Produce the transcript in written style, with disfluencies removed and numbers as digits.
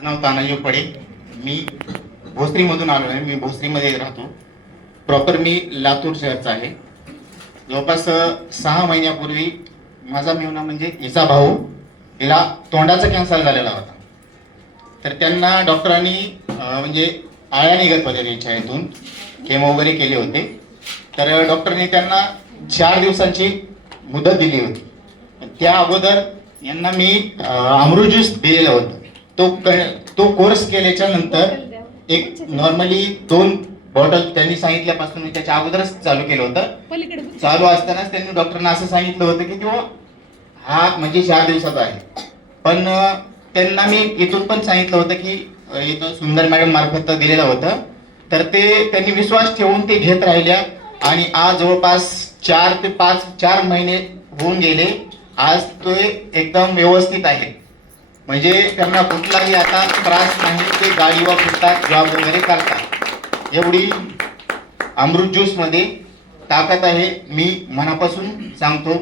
माझं नाव तानाजी पडे. मी भोसरीमधून आलो आहे. मी भोसरीमध्ये राहतो. प्रॉपर मी लातूर शहरचा आहे. जवळपास 6 महिन्यापूर्वी माझा मेहुणा म्हणजे हिचा भाऊ, हिला तोंडाचा कॅन्सर झालेला होता. तर त्यांना डॉक्टरांनी म्हणजे आळ्या निघत होत्या त्यांच्या इथून, केमो वगैरे केले होते. तर डॉक्टरने त्यांना 4 दिवसांची मुदत दिली होती. त्या अगोदर यांना मी अमृत ज्यूस दिलेलं होतं. तो कोर्स केल्याच्या नंतर एक नॉर्मली 2 बॉटल त्यांनी सांगितल्यापासून मी त्याच्या अगोदरच चालू केलं होतं. चालू असतानाच त्यांनी डॉक्टरना असं सांगितलं होतं की तो हा म्हणजे 4 दिवसाचा आहे. पण त्यांना मी इथून पण सांगितलं होतं की इथं सुंदर मॅडम मार्फत दिलेलं होतं. तर ते त्यांनी विश्वास ठेवून ते घेत राहिल्या आणि आज जवळपास 4 ते 4 महिने होऊन गेले. आज तो एकदम व्यवस्थित आहे. म्हणजे त्यांना कुठलाही आता त्रास नाही. ते गाडीवर फिरतात, जॉब वगैरे करतात. एवढी अमृत ज्यूस मध्ये ताकद आहे. मी मनापासून सांगतो